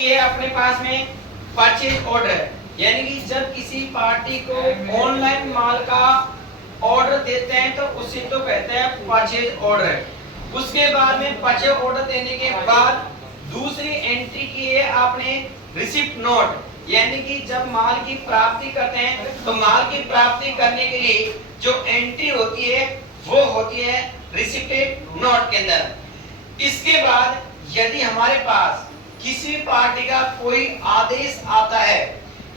की है अपने पास में परचेज ऑर्डर, यानी कि जब किसी पार्टी को ऑनलाइन माल का ऑर्डर देते हैं तो उसे तो कहते हैं परचेज ऑर्डर। उसके बाद में परचेज ऑर्डर देने के बाद दूसरी एंट्री की है आपने रिसिप्ट नोट, यानी कि जब माल की प्राप्ति करते हैं तो माल की प्राप्ति करने के लिए जो एंट्री होती है वो होती है रिसिप्ट नोट के अंदर। इसके बाद यदि हमारे पास किसी पार्टी का कोई आदेश आता है,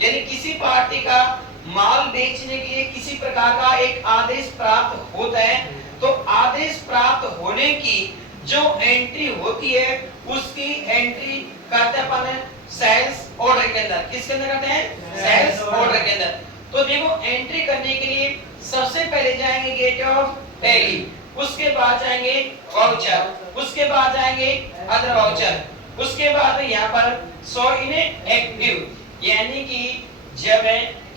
यानी किसी पार्टी का माल बेचने के लिए किसी प्रकार का एक आदेश प्राप्त होता है, तो आदेश प्राप्त होने की जो एंट्री होती है उसकी एंट्री करते हैं अपन सेल्स ऑर्डर के अंदर। किसके अंदर करते हैं? सेल्स ऑर्डर के अंदर। तो देखो एंट्री करने के लिए सबसे पहले जाएंगे गेट ऑफ टैली, उसके बाद जाएंगे वाउचर, उसके बाद जाएंगे अदर वाउचर, उसके बाद यहाँ पर शो इन एक्टिव, यानी कि जब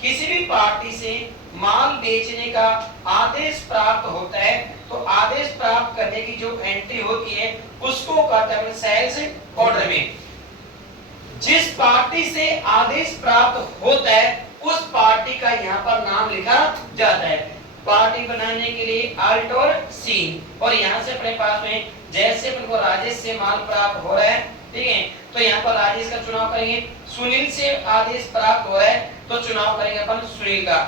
किसी भी पार्टी से माल बेचने का आदेश प्राप्त होता है तो आदेश प्राप्त करने की जो एंट्री होती है उसको कहते हैं सेल्स ऑर्डर में। जिस पार्टी से आदेश प्राप्त होता है उस पार्टी का यहाँ पर नाम लिखा जाता है। पार्टी बनाने के लिए अल्ट और सी, और यहाँ से अपने पास में जैसे अपन को राजेश से माल प्राप्त हो रहा है, ठीक है, तो यहाँ पर राजेश का चुनाव करेंगे। सुनील से आदेश प्राप्त हो रहा है तो चुनाव करेंगे अपन सुनील का।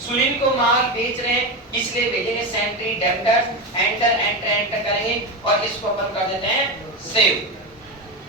सुनील को माल बेच रहे हैं इसलिए भेजेंगे sundry debtor, enter enter enter करेंगे और इसको अपन कर देते हैं सेव,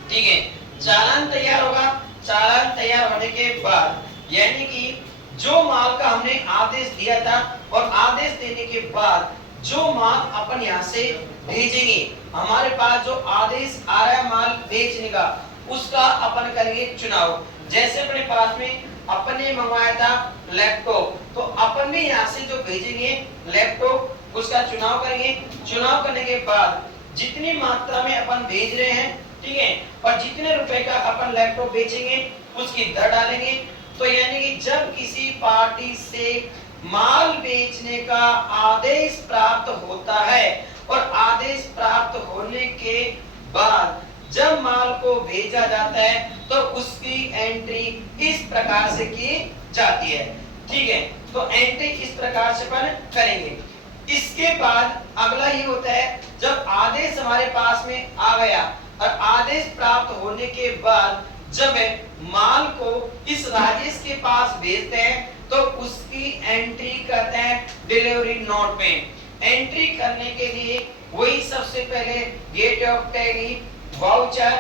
ठीक है। चालान तैयार होगा, चालान तैयार होने के बाद यानी कि जो माल का हमने आदेश दिया था और आदेश देने के बाद जो माल अपन यहाँ से भेजेंगे, हमारे पास जो आदेश आ रहा है माल बेचने का उसका अपन करेंगे चुनाव। जैसे अपने पास में अपन ने मंगवाया था लैपटॉप, तो अपन भी यहाँ से जो भेजेंगे लैपटॉप उसका चुनाव करेंगे। चुनाव करने के बाद जितनी मात्रा में अपन भेज रहे हैं, ठीक है, और जितने रुपए का अपन लैपटॉप बेचेंगे उसकी दर डालेंगे। तो यानी कि जब किसी पार्टी से माल बेचने का आदेश प्राप्त होता है और आदेश प्राप्त होने के बाद जब माल को भेजा जाता है तो उसकी एंट्री इस प्रकार से की जाती है, ठीक है। तो एंट्री इस प्रकार से अपन करेंगे। इसके बाद अगला ये होता है जब आदेश हमारे पास में आ गया और आदेश प्राप्त होने के बाद जब माल को इस राजेश के पास भेजते हैं तो उसकी एंट्री करते हैं डिलीवरी नोट में। एंट्री करने के लिए वही सबसे पहले gate of Tally, voucher,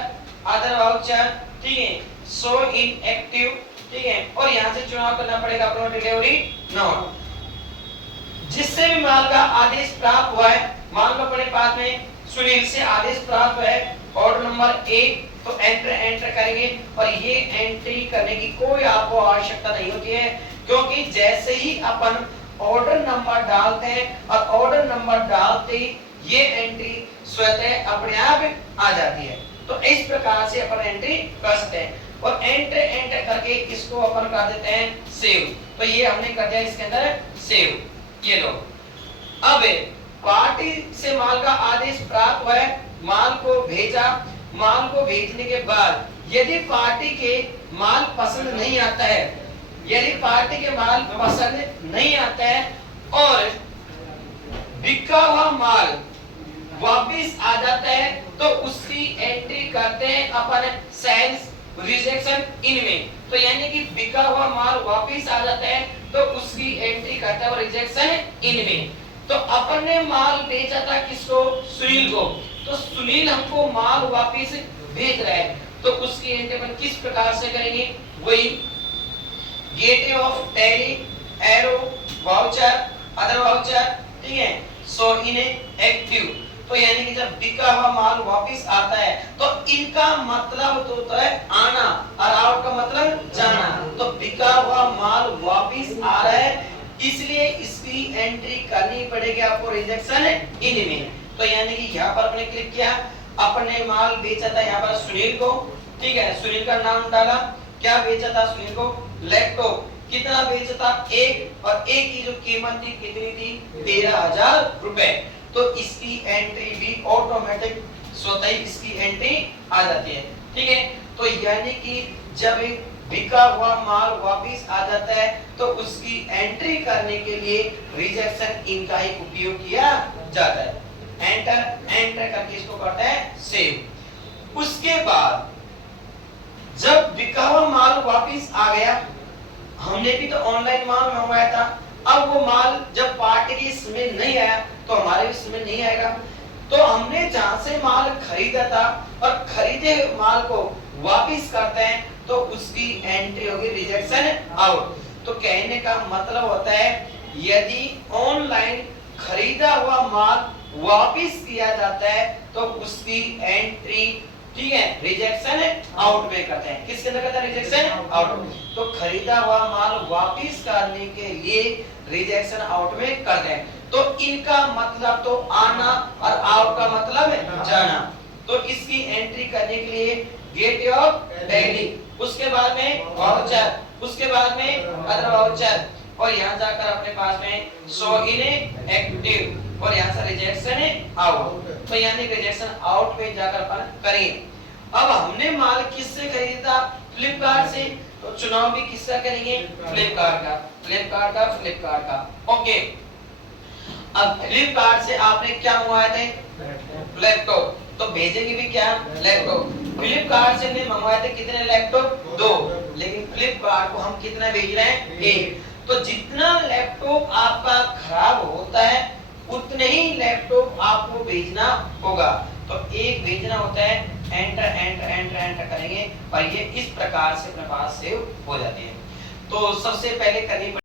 other voucher, ठीक है, शो इन एक्टिव, ठीक है, और यहाँ से चुनाव करना पड़ेगा अपना डिलीवरी नोट। जिससे भी माल का आदेश प्राप्त हुआ है, मान लो अपने पास में सुनील से आदेश प्राप्त हुआ है ऑर्डर नंबर 1, तो एंटर एंटर करेंगे और ये एंट्री करने की कोई आपको आवश्यकता नहीं होती है, क्योंकि जैसे ही अपन ऑर्डर नंबर डालते हैं और ऑर्डर नंबर डालते ही ये एंट्री स्वतः अपने आप आ जाती है। तो इस प्रकार से अपन एंट्री कर सकते हैं और एंटर एंटर करके इसको अपन कर देते हैं सेव। तो ये हमने कर दिया इसके अंदर सेव, ये लो। अब पार्टी से माल का आदेश प्राप्त हुआ है, माल को भेजा, माल को भेजने के बाद यदि पार्टी के माल पसंद नहीं आता है, यदि पार्टी के माल पसंद नहीं आता है और बिका हुआ माल वापस आ जाता है तो उसकी एंट्री करते हैं अपन सेल्स रिजेक्शन इन में। तो यानी कि बिका हुआ माल वापस आ जाता है तो उसकी एंट्री करते हैं रिजेक्शन इन में। तो अपन ने माल बेचा था किसको? सुनील को। तो सुनील हमको माल वापस भेज रहा है तो उसकी एंट्री अपन किस प्रकार से करेंगे? वही gate of Tally, arrow, voucher, other voucher, ठीक है, सो इन एक्टिव। तो यानी कि जब बिका हुआ माल वापस आता है तो इनका मतलब तो होता है आना और आउट का मतलब जाना। तो बिका हुआ माल वापस आ रहा है इसलिए इसकी एंट्री करनी पड़ेगी आपको रिजेक्शन इन में। तो यानी कि यहाँ पर आपने क्लिक किया, अपने माल बेचा था यहाँ पर सुनील को, ठीक है, सुनील का नाम डाला, क्या बेचा था सुनील को? लैपटॉप। कितना बेचा था? 1, और 1 की जो कीमत थी कितनी थी? 13,000 रुपए। तो इसकी एंट्री भी ऑटोमेटिक स्वतः ही इसकी एंट्री आ जाती है, ठीक है। तो तो यानी कि जब एक बिका हुआ माल वापस आ जाता है तो उसकी एंट्री करने के लिए रिजेक्शन इन का ही उपयोग किया जाता है। एंटर करके इसको करते हैं सेव। उसके बाद जब बिका हुआ माल वापस आ गया, हमने भी तो ऑनलाइन माल मंगवाया था, अब वो माल जब पार्टी के इसमें नहीं आया तो हमारे इसमें नहीं आएगा। तो हमने जहां से माल खरीदा था और खरीदे माल को वापस करते हैं तो उसकी एंट्री होगी रिजेक्शन आउट। तो कहने का मतलब होता है यदि ऑनलाइन खरीदा हुआ माल वापस किया जाता है तो उसकी एंट्री, ठीक है, रिजेक्शन आउट में करते हैं। किसके अंदर करते हैं? Rejection out. तो खरीदा हुआ माल वापस करने के लिए रिजेक्शन आउट में करते हैं। तो इनका मतलब तो आना और आउट का मतलब जाना। तो इसकी एंट्री करने के लिए गेट ऑफ टैगलिंग, उसके बाद में वाउचर, उसके बाद में अदर वाउचर, और यहां जाकर अपने पास में शो इन एक्टिव और यहां से रिजेक्शन आउट। तो यानी रिजेक्शन आउट पे जाकर अपन करेंगे। अब हमने माल किससे खरीदा? फ्लिपकार्ट से। तो चुनाव भी किसका करेंगे? फ्लिपकार्ट का, फ्लिपकार्ट का, फ्लिपकार्ट का। ओके, अब फ्लिपकार्ट से आपने क्या मंगवाया थे? लैपटॉप। तो भेजेंगे भी क्या? लैपटॉप। फ्लिपकार्ट से ने मंगवाए थे कितने लैपटॉप? 2। लेकिन फ्लिपकार्ट को हम कितना भेज रहे हैं? 1। तो जितना लैपटॉप आपका खराब होता है उतने ही लैपटॉप आपको भेजना होगा। तो एक भेजना होता है, एंटर एंटर एंटर एंटर करेंगे और ये इस प्रकार से अपने पास सेव हो जाती है। तो सबसे पहले करनी